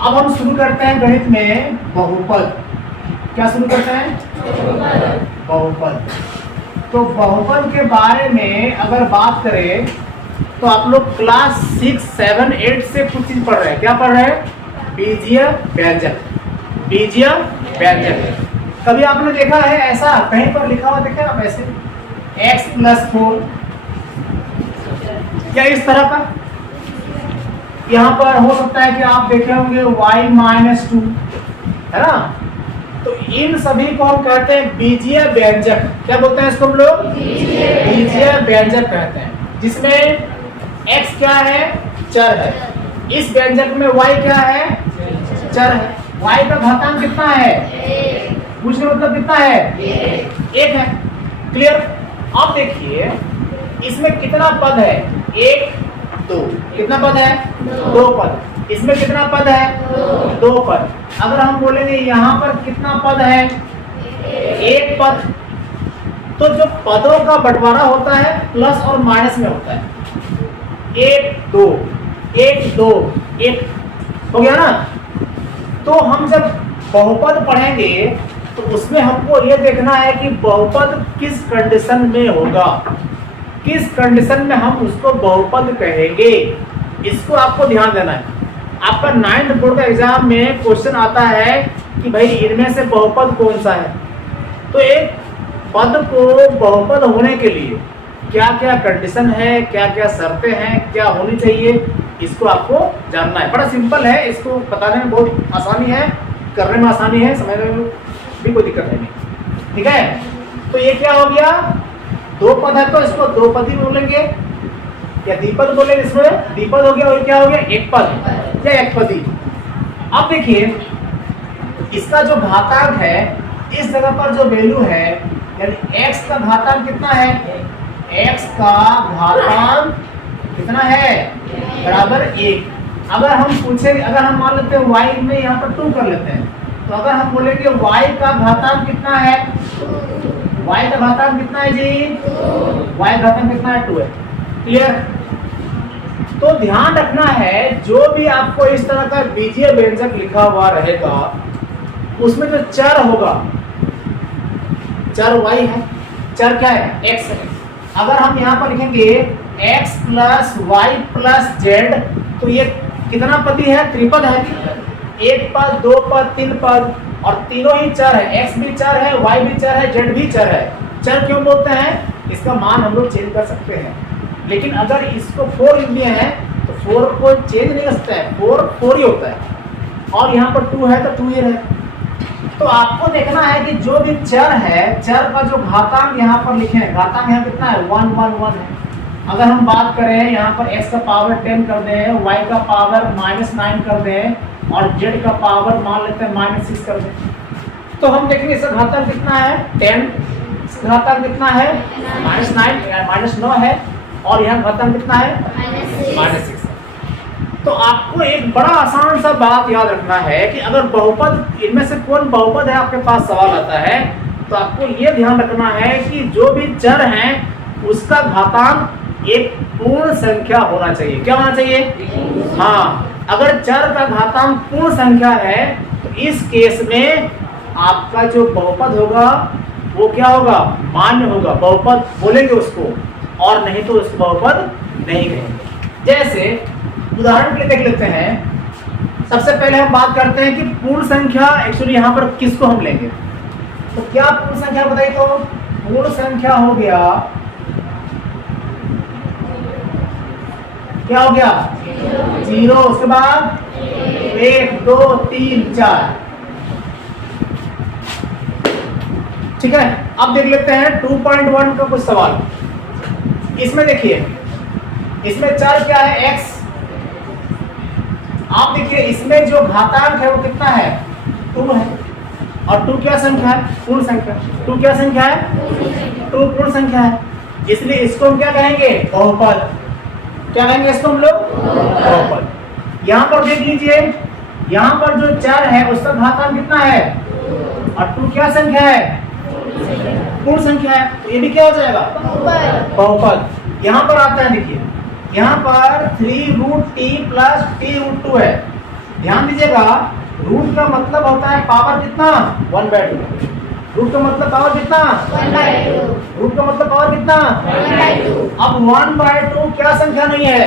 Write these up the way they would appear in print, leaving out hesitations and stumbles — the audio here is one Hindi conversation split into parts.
अब हम शुरू करते हैं गणित में बहुपद। क्या शुरू करते हैं? बहुपद। तो बहुपद के बारे में अगर बात करें तो आप लोग क्लास 6, 7, 8 से कुछ चीज पढ़ रहे हैं। क्या पढ़ रहे हैं? बीजीय व्यंजक। बीजीय व्यंजक कभी आपने देखा है ऐसा कहीं पर लिखा हुआ देखा आप ऐसे x+4 या इस तरह का? यहाँ पर हो सकता है कि आप देखे होंगे y-2, है ना? तो इन सभी को हम कहते हैं बीजीय व्यंजक। क्या बोलते हैं इसको हम लोग? बीजीय व्यंजक कहते हैं, जिसमें x क्या है? चर है। इस व्यंजक में y क्या है? चर है। y का घातांक कितना है? पूछने मतलब कितना है? 1 है। क्लियर? अब देखिए इसमें कितना पद है? 1, 2। कितना पद है? 2 पद। इसमें कितना पद है? 2 पद। अगर हम बोलेंगे यहाँ पर कितना पद है? 1 पद। तो जो पदों का बंटवारा होता है प्लस और माइनस में होता है। 1, 2, 1, 2, 1 हो गया ना? तो हम जब बहुपद पढ़ेंगे तो उसमें हमको ये देखना है कि बहुपद किस कंडीशन में होगा, किस कंडीशन में हम उसको बहुपद कहेंगे। इसको आपको ध्यान देना है। आपका 9th बोर्ड का एग्जाम में क्वेश्चन आता है कि भाई इनमें से बहुपद कौन सा है। तो एक पद को बहुपद होने के लिए क्या क्या कंडीशन है, क्या क्या शर्तें हैं, क्या होनी चाहिए, इसको आपको जानना है। बड़ा सिंपल है, इसको बताने में बहुत आसानी है, करने में आसानी है, समझने में भी कोई दिक्कत नहीं। ठीक है? तो ये क्या हो गया? 2 पद है तो इसको 2 पद ही बोलेंगे या द्विपद बोलेंगे। इसमें द्विपद हो गया और क्या हो गया? 1 पद या 1 पदी। अब देखिए इसका जो घातांक है, इस जगह पर जो वैल्यू है यानी x का घातांक कितना है? x का घातांक कितना है? बराबर 1। अगर हम पूछेंगे, अगर हम मान लेते हैं y में यहाँ पर 2 कर लेते हैं, तो अगर हम बोलेंगे y का घातांक कितना है? y का घातांक कितना है जी? y का घातांक कितना है? 2 है। क्लियर? तो ध्यान रखना है जो भी आपको इस तरह का बीजीय व्यंजक लिखा हुआ रहेगा उसमें जो चर होगा, चर y है, चर क्या है? x है। अगर हम यहाँ पर लिखेंगे x plus y plus z, तो ये कितना पदी है? त्रिपद है। 1 पद, 2 पद, 3 पद, और तीनों ही चर है। x भी चर है, y भी चर है, z भी चर है। चर क्यों बोलते हैं? इसका मान हम लोग चेंज कर सकते हैं, लेकिन अगर इसको 4 लिख दिए हैं तो 4 को चेंज नहीं कर सकते हैं। 4 ही होता है, और यहाँ पर 2 है तो 2 ही रहे। तो आपको देखना है कि जो भी चर है, चर का जो घातांक यहाँ पर लिखे हैं, घातांक यहाँ कितना है? 1, 1, 1 है। अगर हम बात करें यहाँ पर x का पावर 10 कर दें, y का पावर -9 कर दें, और z का पावर मान लेते हैं -6 कर दें, तो हम देखेंगे इसका घातांक कितना है? 10। घातांक कितना है? -9 है, और यहाँ घातांक कितना है? -6। तो आपको एक बड़ा आसान सा बात याद रखना है कि अगर बहुपद, इनमें से कौन बहुपद है, आपके पास सवाल आता है, तो आपको ये ध्यान रखना है कि जो भी चर हैं उसका घातांक एक पूर्ण संख्या होना चाहिए। क्या होना चाहिए? हाँ, अगर चर का घातांक पूर्ण संख्या है तो इस केस में आपका जो बहुपद होगा वो क्या होगा? मान्य होगा, बहुपद बोलेंगे उसको, और नहीं तो उसको बहुपद नहीं कहेंगे। जैसे उदाहरण के लिए देख लेते हैं। सबसे पहले हम बात करते हैं कि पूर्ण संख्या एक्चुअली यहाँ पर किसको हम लेंगे। तो क्या पूर्ण संख्या बताइए? तो पूर्ण संख्या हो गया, क्या हो गया? 0, उसके बाद 1, 2, 3, 4। ठीक है? अब देख लेते हैं 2.1 का कुछ सवाल। इसमें देखिए, इसमें चर क्या है? x। आप देखिए इसमें जो घातांक है वो कितना है? 2 है, और 2 क्या संख्या है? पूर्ण संख्या। 2 क्या संख्या है? 2 पूर्ण संख्या है, इसलिए इसको हम क्या कहेंगे? बहुपद। क्या कहेंगे इसको हम लोग? बहुपद। यहाँ पर देख लीजिए, यहाँ पर जो चर है उसका घातांक कितना है? और 2 क्या संख्या है? पूर्ण संख्या है, तो ये भी क्या हो जाएगा? बहुपद। यहाँ पर आता है, देखिए यहाँ पर 3√t + t√2 है। ध्यान दीजिएगा, रूट का मतलब होता है पावर कितना 1/2। रूट का मतलब पावर कितना 1/2। रूट का मतलब पावर कितना 1/2। अब 1/2 क्या संख्या नहीं है,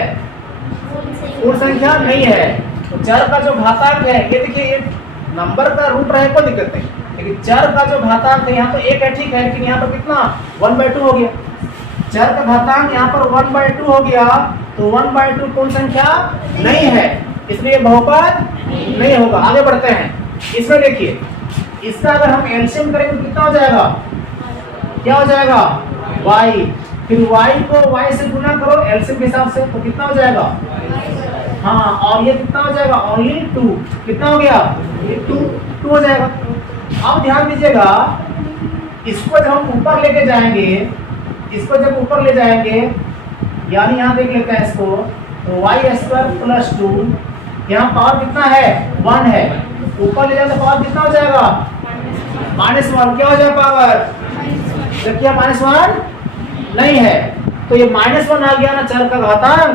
पूर्ण संख्या नहीं है। तो चर का जो घातांक है, ये देखिए, ये नंबर का रूट रहे कोई दिक्कत नहीं, लेकिन चर का जो घातांक है यहाँ तो एक है, ठीक है, लेकिन यहाँ पर कितना 1/2 हो गया। चर का घातांक यहाँ पर 1/2 हो गया, तो 1/2 पूर्ण संख्या नहीं है, इसलिए बहुपद नहीं होगा। आगे बढ़ते हैं, इसमें देखिए, इसका अगर हम एलसीएम करेंगे तो कितना हो जाएगा, क्या हो जाएगा y, फिर y को y से गुना करो एलसीएम के हिसाब से, तो कितना हो जाएगा, हाँ, और ये कितना हो जाएगा ओनली 2, कितना हो गया, ये 2 हो जाएगा। अब ध्यान दीजिएगा, इसको जब हम ऊपर लेके जाएंगे, इसको जब ऊपर ले जाएंगे, यानी यहाँ देख लेते हैं इसको, तो y² + 2, यहाँ पावर कितना है 1 है, ऊपर ले जाए तो पावर कितना हो जाएगा -1, क्या हो जाएगा पावर, जबकि यहाँ -1 नहीं है, तो ये -1 आ गया ना चर का घातांक,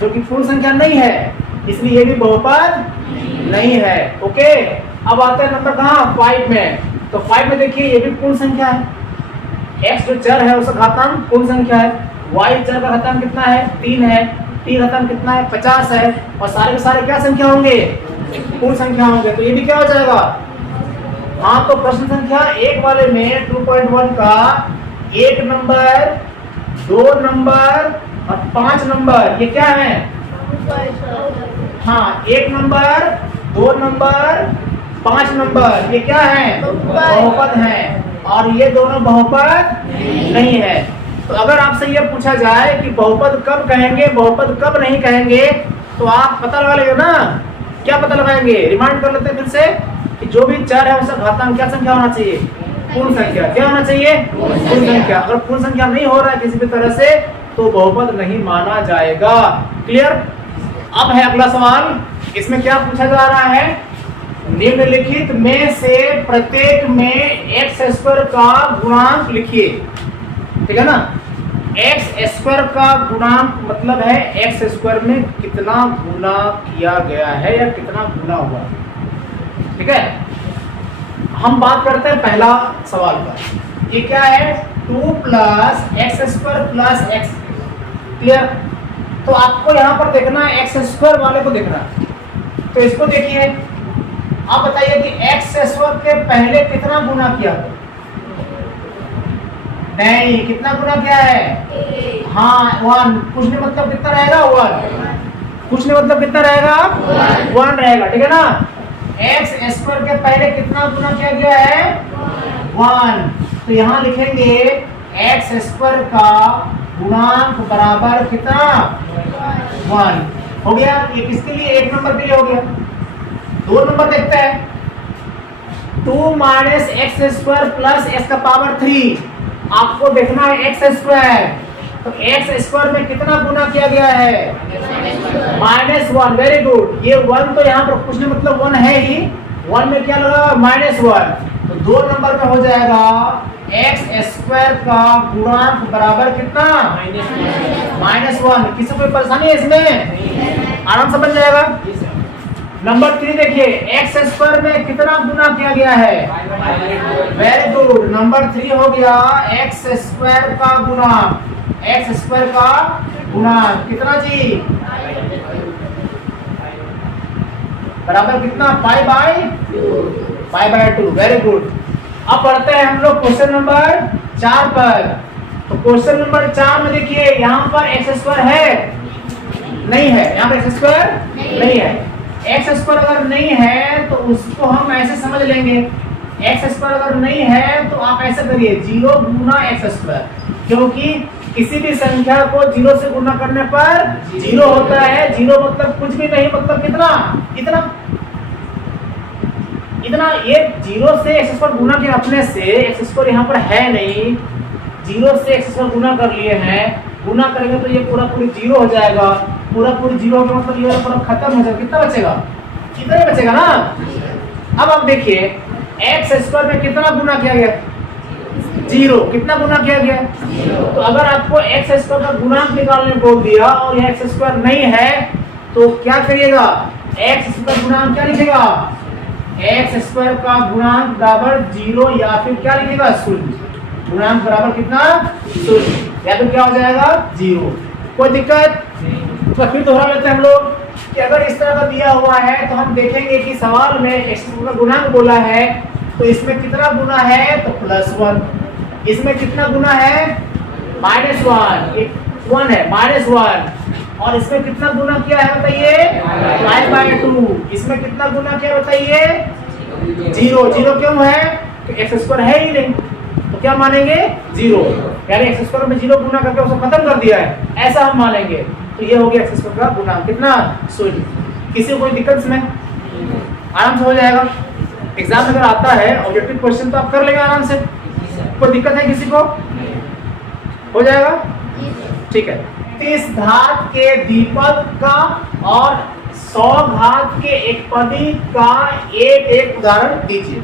जो कि पूर्ण संख्या नहीं है, इसलिए ये भी बहुपद नहीं है। ओके, अब आते हैं नंबर कहाँ 5 में, तो 5 में देखिए, ये भी पूर्ण संख्या है, x जो चर है उसका घातांक पूर्ण संख्या है, y चर का घातांक कितना है 3 है, t घातांक कितना है 50 है, और सारे के सारे क्या संख्या होंगे, पूर्ण संख्या होंगे, तो ये भी क्या हो जाएगा। हाँ, तो प्रश्न संख्या 1 वाले में 2.1 का 1 नंबर, 2 नंबर और 5 नंबर, ये क्या है, हाँ, 1 नंबर, 2 नंबर, 5 नंबर, ये क्या है, बहुपद है, और ये दोनों बहुपद नहीं है। तो अगर आपसे ये पूछा जाए कि बहुपद कब कहेंगे, बहुपद कब नहीं कहेंगे, तो आप पता लगा लेंगे ना, क्या पता लगाएंगे, रिमाइंड कर लेते हैं फिर से, कि जो भी चर है उसका घातांक क्या संख्या होना चाहिए, पूर्ण संख्या, क्या होना चाहिए, पूर्ण संख्या। अगर पूर्ण संख्या नहीं हो रहा है किसी भी तरह से, तो बहुपद नहीं माना जाएगा। क्लियर। अब है अगला सवाल, इसमें क्या पूछा जा रहा है, निम्नलिखित में से प्रत्येक में x² का गुणांक लिखिए, ठीक है ना। x² का गुणांक मतलब है x² में कितना गुना किया गया है या कितना गुना हुआ, ठीक है। हम बात करते हैं पहला सवाल पर, ये क्या है 2 + x² + x। क्लियर। तो आपको यहाँ पर देखना है x² वाले को देखना है, तो इसको देखिए, आप बताइए कि x² के पहले कितना गुना किया, नहीं, कितना गुना किया है, हाँ 1, कुछ नहीं मतलब कितना रहेगा 1, कुछ नहीं मतलब कितना रहेगा 1 रहेगा, ठीक है ना। x² के पहले कितना गुना किया गया है 1, तो यहाँ लिखेंगे x² का गुणांक बराबर कितना 1 हो गया। ये किसके लिए, 1 नंबर के लिए हो गया। 2 नंबर देखते हैं, 2 - x² + x का पावर 3, आपको देखना है x², तो x² में कितना गुना किया गया है -1, वेरी गुड। ये 1 तो यहाँ पर कुछ नहीं मतलब 1 है ही, 1 में क्या लगा -1, तो 2 नंबर में हो जाएगा x² का गुणांक बराबर कितना -1। किसी कोई परेशानी है इसमें, आराम से बन जाएगा। नंबर 3 देखिए, x² में कितना गुना किया गया है, वेरी गुड, नंबर 3 हो गया x² का गुणांक, x² का गुणांक कितना जी, बराबर कितना π/2, वेरी गुड। अब बढ़ते हैं हम लोग क्वेश्चन नंबर 4 पर। तो क्वेश्चन नंबर 4 में देखिए, यहाँ पर x² है, नहीं है, यहाँ पर x² नहीं है। x² अगर नहीं है तो उसको हम ऐसे समझ लेंगे, x² अगर नहीं है तो आप ऐसे करिए 0 गुना x², क्योंकि किसी भी संख्या को 0 से गुना करने पर 0 होता है। 0 मतलब कुछ भी नहीं, मतलब कितना, इतना इतना। ये 0 से x² गुना के अपने से, x² यहाँ पर है नहीं, 0 से x² गुना कर लिए हैं, गुना करेंगे तो ये पूरा पूरी 0 हो जाएगा, पूरा पूरी 0 का मतलब ये पूरा खत्म हो जाएगा, कितना बचेगा, कितना ही बचेगा ना। अब आप देखिए x² में कितना गुना किया गया, 0, कितना गुना किया गया, तो अगर आपको x² का गुणांक निकालने बोल दिया और यह x² नहीं है, तो क्या करिएगा, एक्स स्क्वायर गुणांक क्या लिखेगा, एक्स स्क्वायर का गुणांक बराबर 0 या फिर क्या लिखेगा, शून्य। गुणांक बराबर कितना, शून्य, या तो क्या हो जाएगा 0। कोई दिक्कत? तो फिर दोहरा लेते हैं हम लोग कि अगर इस तरह का दिया हुआ है तो हम देखेंगे कि सवाल में एक्स का गुणांक बोला है तो इसमें कितना गुना है, तो +1। इसमें कितना गुना है, -1, 1 है -1। और इसमें कितना गुना किया है बताइए, y/2। इसमें कितना गुना किया बताइए, 0। 0 क्यों है, तो एक्स स्क्वायर है ही नहीं, तो क्या मानेंगे 0, यानी एक्स स्क्वायर में 0 गुना करके उसको खत्म कर दिया है, ऐसा हम मानेंगे। तो ये हो गया एक्स स्क्वायर का गुणांक कितना, शून्य। किसी को कोई दिक्कत इसमें, आराम से हो जाएगा। एग्जाम में अगर आता है ऑब्जेक्टिव क्वेश्चन तो आप कर लेंगे आराम से, कोई दिक्कत है किसी को, हो जाएगा, ठीक है। 30 घात के द्विपद का और 100 घात के एकपदी का एक उदाहरण दीजिए।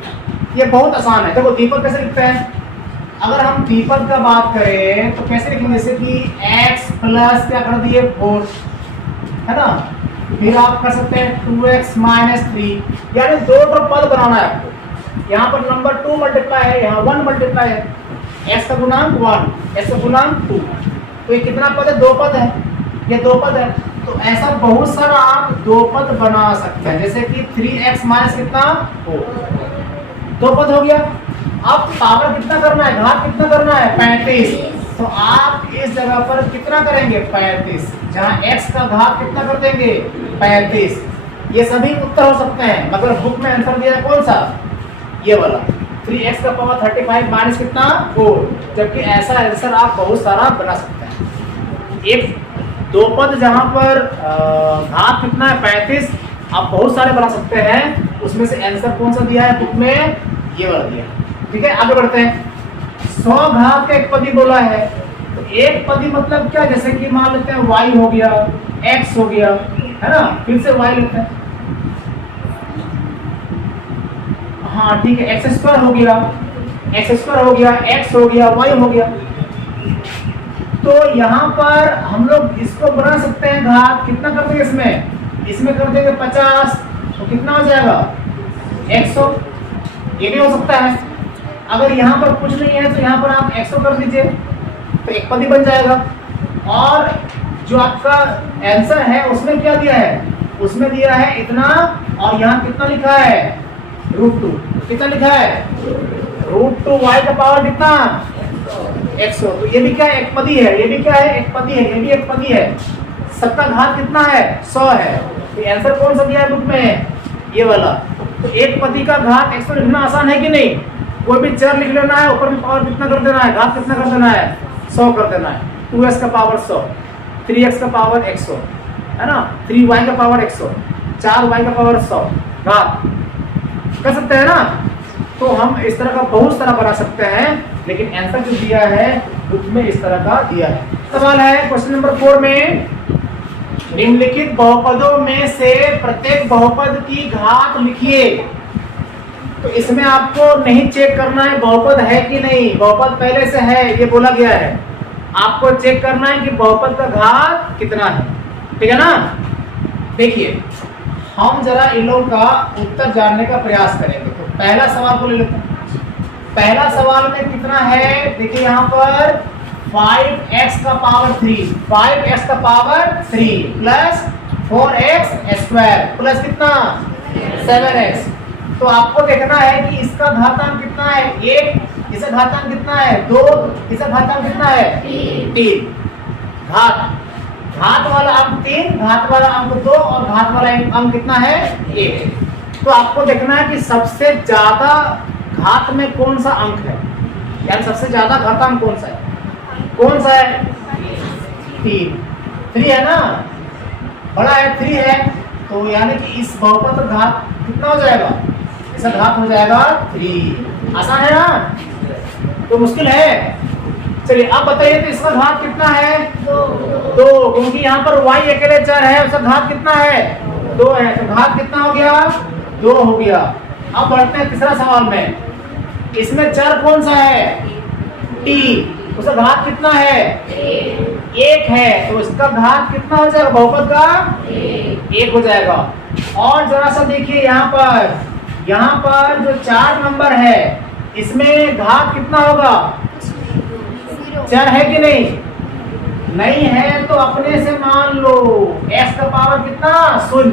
ये बहुत आसान है। देखो द्विपद कैसे लिखते हैं, अगर हम द्विपद का बात करें तो कैसे लिखेंगे, जैसे कि x प्लस क्या कर दिए 4, है ना, फिर आप कर सकते हैं 2x - 3, यानी 2 पद बनाना है आपको। यहाँ पर नंबर 2 मल्टीप्लाई है, यहाँ 1 मल्टीप्लाई है, x का गुणांक 1, x का गुणांक 2, तो ये कितना पद है, 2 पद है, ये 2 पद है। तो ऐसा बहुत सारा आप 2 पद बना सकते हैं, जैसे कि 3x माइनस कितना 4, 2 पद हो गया। अब पावर कितना करना है, घात कितना करना है, 35। तो आप इस जगह पर कितना करेंगे, 35, जहाँ x का घात कितना कर देंगे, 35। ये सभी उत्तर हो सकते हैं, मतलब बुक में आंसर दिया है कौन सा, ये वाला 3x का पावर 35 माइनस कितना 4, जबकि ऐसा आंसर आप बहुत सारा बना सकते हैं। एक 2 पद जहाँ पर घात कितना है 35, आप बहुत सारे बना सकते हैं, उसमें से आंसर कौन सा दिया है बुक में, ये वाला दिया है। ठीक है, आगे बढ़ते हैं। 100 घात का एक पदी बोला है, तो एक पदी मतलब क्या, जैसे कि मान लेते हैं y हो गया, x हो गया, है ना, फिर से y लेते हैं, हाँ ठीक है, x स्क्वायर हो गया, x हो गया, x हो गया, y हो गया। तो यहाँ पर हम लोग इसको बना सकते हैं, घात कितना कर देंगे, इसमें कर देंगे 50, तो कितना हो जाएगा 100, ये भी हो सकता है। अगर यहाँ पर कुछ नहीं है तो यहाँ पर आप 100 कर दीजिए, तो एक पदी बन जाएगा। और जो आपका आंसर है उसमें क्या दिया है, उसमें दिया है इतना, और यहाँ कितना लिखा है, √2, कितना लिखा है, √2 y का पावर कितना 100। तो ये भी क्या है, एक पदी है, ये भी क्या है, एक पदी है, ये भी एक पदी है, सबका घात कितना है 100 है। तो आंसर कौन सा दिया है बुक में, ये वाला। तो एक पदी का घात 100 लिखना आसान है कि नहीं, कोई भी चर लिख लेना है, ऊपर में पावर कितना कर देना है, घात कितना कर देना है 100 कर देना है। 2x का पावर 100, 3x का पावर 100, है ना, 3y का पावर 100, 4y का पावर 100 घात कर सकते हैं ना। तो हम इस तरह का बहुत सारा बना सकते हैं, लेकिन आंसर जो दिया है बुक में इस तरह का दिया है। सवाल है क्वेश्चन नंबर 4 में, निम्नलिखित बहुपदों में से प्रत्येक बहुपद की घात लिखिए। तो इसमें आपको नहीं चेक करना है बहुपद है कि नहीं, बहुपद पहले से है ये बोला गया है, आपको चेक करना है कि बहुपद का घात कितना है, ठीक है ना। देखिए हम जरा इन लोगों का उत्तर जानने का प्रयास करेंगे। तो पहला सवाल को ले लेते हैं। पहला सवाल में कितना है, देखिए यहाँ पर 5x का पावर 3, 5x का power 3 plus 4x square plus कितना 7x। तो आपको देखना है कि इसका घातांक कितना है 1, इसका घातांक कितना है 2, इसका घातांक कितना है 3। घात वाला अंक 3, घात वाला अंक 2 और घात वाला अंक कितना है 1। तो आपको देखना है कि सबसे ज्यादा घात में कौन सा अंक है, यानी सबसे ज्यादा घातांक कौन सा है 3 है ना, बड़ा है 3 है। तो यानी कि इस बहुपद का घात कितना हो जाएगा, इसका घात हो जाएगा 3। आसान है ना, तो मुश्किल है। चलिए अब बताइए तो इसका घात कितना है 2, क्योंकि यहाँ पर y अकेले चर है, उसका घात कितना है 2 है, तो घात कितना हो गया 2 हो गया। अब बढ़ते हैं तीसरा सवाल में, इसमें चर कौन सा है t, उसका घात कितना है 1 है, तो इसका घात कितना हो जाएगा बहुपद का 1 हो जाएगा। और जरा सा देखिए यहाँ पर जो 4 नंबर है इसमें घात कितना होगा? चर है कि नहीं है तो अपने से मान लो x का पावर कितना? 0।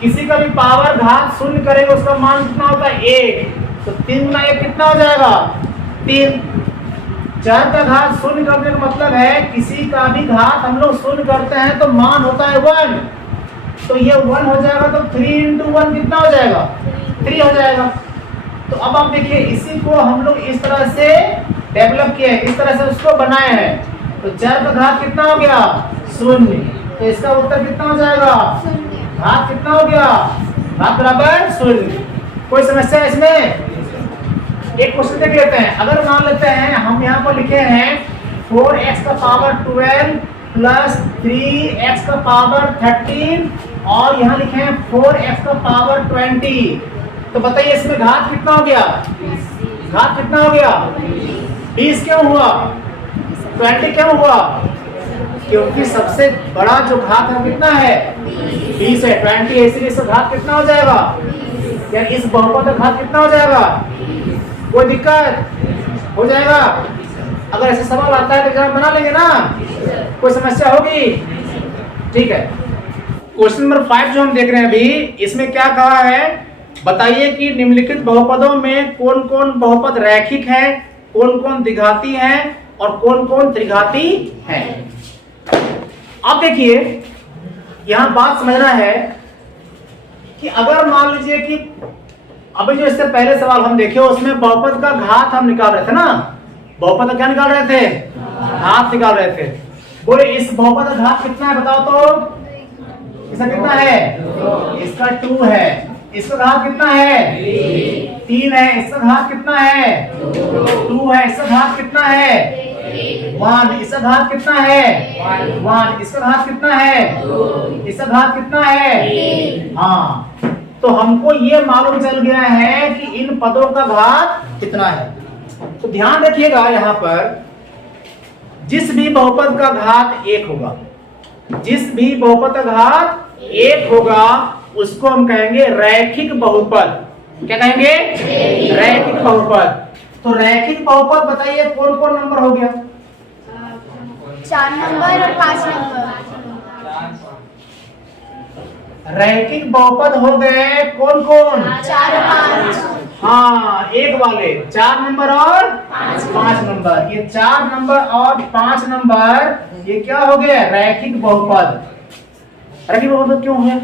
किसी का भी पावर घात 0 करेगा उसका मान कितना होता है? 1। तो 3 गुना 1 कितना हो जाएगा? 3। चर का घात 0 करने का मतलब है किसी का भी घात हम लोग 0 करते हैं तो मान होता है 1। तो ये 1 हो जाएगा तो 3 × 1 कितना हो जाएगा? 3 हो जाएगा। तो अब आप देखिए इसी को हम लोग इस तरह से डेवलप किए हैं, इस तरह से उसको बनाए हैं। तो चर का घात कितना हो गया? 0। तो इसका उत्तर कितना हो जाएगा? घात कितना हो गया? घात बराबर 0। कोई समस्या है इसमें? एक क्वेश्चन देख लेते हैं। अगर मान लेते हैं हम यहाँ पर लिखे हैं 4x का पावर 12 प्लस 3x का पावर 13 और यहाँ लिखे हैं 4x का पावर 20। तो बताइए इसमें घात कितना हो गया? घात कितना हो गया? 20 क्यों हुआ? 20 क्यों हुआ? क्योंकि सबसे बड़ा जो घात है कितना है? 20 है। 20 है इसलिए इसका घात कितना हो जाएगा? यार इस बहुपद का घात कितना हो जाएगा? कोई दिक्कत हो जाएगा? अगर ऐसे सवाल आता है तो एग्जाम बना लेंगे ना? कोई समस्या होगी? ठीक है। क्वेश्चन नंबर 5 जो हम देख रहे हैं अभी, इसमें क्या कहा है? बताइए कि निम्नलिखित बहुपदों में कौन कौन बहुपद रैखिक है, कौन कौन द्विघाती है और कौन कौन त्रिघाती है। अब देखिए यहां बात समझना है कि अगर मान लीजिए कि अभी जो इससे पहले सवाल हम देखे उसमें बहुपद का घात हम निकाल रहे थे ना? बहुपद का क्या निकाल रहे थे? घात निकाल रहे थे। बोले इस बहुपद का घात कितना है बताओ तो? इसका कितना है? इसका 2 है। इसका घात कितना है? 3 है। इसका घात कितना है? 2 है। इसका घात कितना है? 1। इसका घात कितना है? 1। इसका घात कितना है? इसका घात कितना है? हाँ, तो हमको ये मालूम चल गया है कि इन पदों का घात कितना है। तो ध्यान रखिएगा यहाँ पर जिस भी बहुपद का घात 1 होगा, जिस भी बहुपद का घात 1 होगा उसको हम कहेंगे रैखिक बहुपद। क्या कहेंगे? रैखिक बहुपद। तो रैखिक बहुपद बताइए कौन कौन नंबर हो गया? 4 नंबर और 5 नंबर। रैखिक बहुपद हो गए कौन कौन? 4 और 5। हाँ, एक वाले 4 नंबर और 5 नंबर। ये 4 नंबर और 5 नंबर ये क्या हो गया? रैखिक बहुपद। रैखिक बहुपद क्यों है?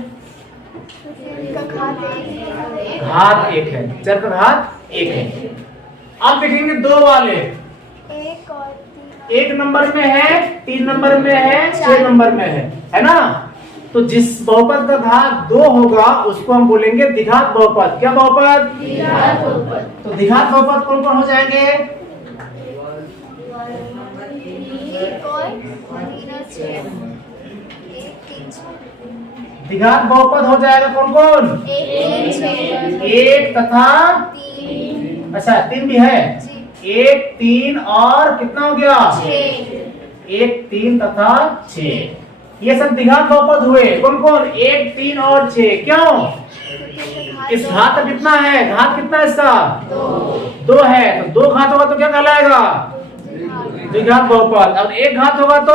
घात 1 है। चर का घात 1 है। अब देखेंगे 2 वाले। 1 नंबर में है, 3 नंबर में है, 6 नंबर में है ना? तो जिस बहुपद का घात 2 होगा उसको हम बोलेंगे द्विघात बहुपद। क्या बहुपद? द्विघात बहुपद। तो द्विघात बहुपद कौन कौन हो जाएंगे? 1 और 3 और 6। द्विघात बहुपद हो जाएगा कौन कौन? 1 तथा 3। अच्छा 3 भी है। 1 3 और कितना हो गया? 1 3 तथा 6। ये सब द्विघात बहुपद हुए। कौन कौन? 1 3 और 6। क्यों? इस घात का कितना है? घात कितना है इसका? 2 है। तो 2 घात होगा तो क्या कहलाएगा? द्विघात बहुपद। अब 1 घात होगा तो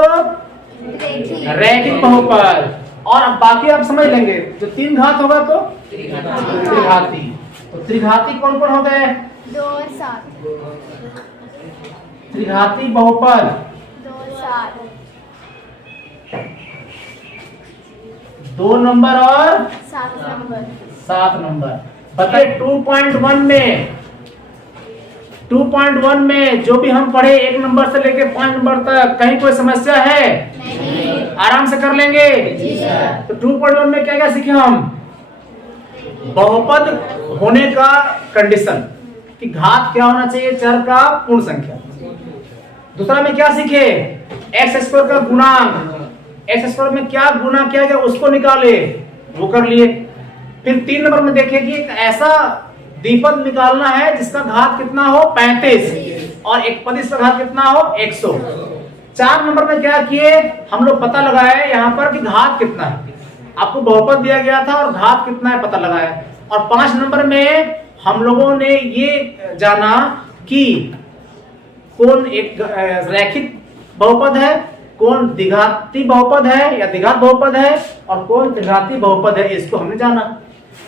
रैखिक बहुपद। और अब बाकी आप समझ लेंगे। जो 3 घात होगा तो त्रिघाती। तो त्रिघाती कौन कौन हो गए? 2 और 7। त्रिघाती बहुपद 2 और 7। 2 नंबर और 7 नंबर। 7 नंबर। बताइए 2.1 में जो भी हम पढ़े 1 नंबर से लेके 5 नंबर तक कहीं कोई समस्या है? नहीं। आराम से कर लेंगे। जी सर। तो 2.1 में क्या क्या सीखे हम? बहुपद होने का कंडीशन कि घात क्या होना चाहिए? चर का पूर्ण संख्या। दूसरा में क्या सीखे? x² का गुणांक। x² में क्या गुना किया गया उसको निकाले, वो कर लिए। फिर 3 नंबर में देखिए कि एक ऐसा द्विपद निकालना है जिसका घात कितना हो? 35 और एक पद इसका घात कितना हो? 100। 4 नंबर में क्या किए हम लोग? पता लगाए यहाँ पर कि घात कितना है। आपको बहुपद दिया गया था और घात कितना है पता लगाया। और 5 नंबर में हम लोगों ने ये जाना कि कौन एक रैखिक बहुपद है, कौन द्विघाती बहुपद है या द्विघात बहुपद है, और कौन त्रिघाती बहुपद है, इसको हमने जाना।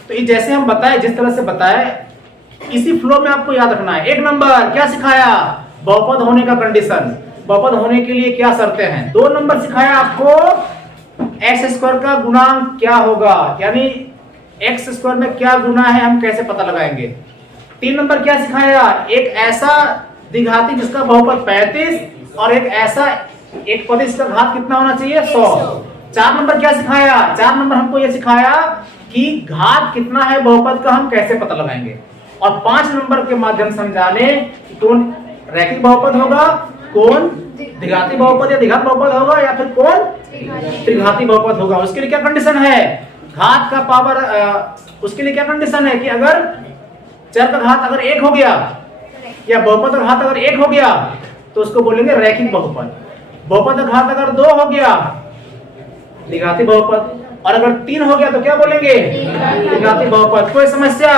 तो ये जैसे हम बताए, जिस तरह से बताए, इसी फ्लो में आपको याद रखना है। 1 नंबर क्या सिखाया, बहुपद होने का कंडीशन, बहुपद होने के लिए क्या शर्तें हैं। 2 नंबर सिखाया आपको एक्स स्क्वायर का गुणांक क्या होगा, यानी एक्स स्क्वायर में क्या गुना है हम कैसे पता लगाएंगे। 3 नंबर क्या सिखाया, एक ऐसा द्विघाती जिसका बहुपद 35 और एक ऐसा एक पद इसका घात कितना होना चाहिए 100। 4 नंबर क्या सिखाया, 4 नंबर हमको ये सिखाया कि घात कितना है बहुपद का हम कैसे पता लगाएंगे। और 5 नंबर के माध्यम से हम जाने कि कौन रैखिक बहुपद होगा, कौन द्विघाती बहुपद या द्विघात बहुपद होगा, या फिर कौन त्रिघाती बहुपद होगा। उसके लिए क्या कंडीशन है, घात का पावर, उसके लिए क्या कंडीशन है कि अगर चर का घात अगर 1 हो गया या बहुपद का घात अगर 1 हो गया तो उसको बोलेंगे रैखिक बहुपद। बहुपद का घात अगर 2 हो गया द्विघाती बहुपद, और अगर 3 हो गया तो क्या बोलेंगे त्रिघाती बहुपद। कोई समस्या?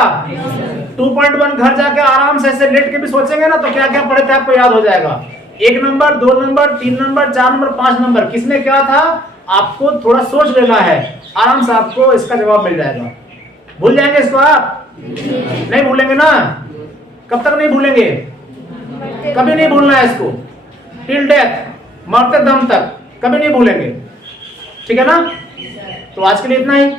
2.1 घर जाके आराम से ऐसे लेट के भी सोचेंगे ना तो क्या क्या पढ़े थे आपको याद हो जाएगा। 1 number, 2 number, 3 number, 4 number, 5 number, किसमें क्या था आपको थोड़ा सोच लेना है, आराम से आपको इसका जवाब मिल जाएगा। भूल जाएंगे इसको आप? नहीं भूलेंगे ना? कब तक नहीं भूलेंगे? कभी नहीं भूलना है इसको, टिल डेथ, मरते दम तक कभी नहीं भूलेंगे, ठीक है ना? तो आज के लिए इतना ही।